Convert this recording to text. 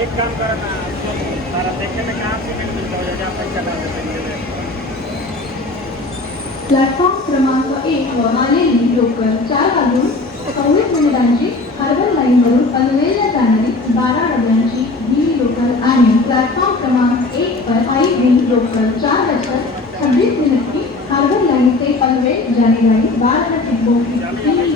एक काम करा ना, सारा देखने में कहाँ से मिलता हो जाए आपण चला प्लॅटफॉर्म क्रमांक 1 वर आलेली लोकल 4 वाजून 24 मिनिटांची हार्बर लाईनवरून पनवेलला जाणारी 12 डब्यांची ही लोकल आणि प्लॅटफॉर्म क्रमांक 1 पर आई ही लोकल 4 बजकर 26 मिनट की हार्बर लाइन से पनवेल जाने वाली 12 डिब्बों की ही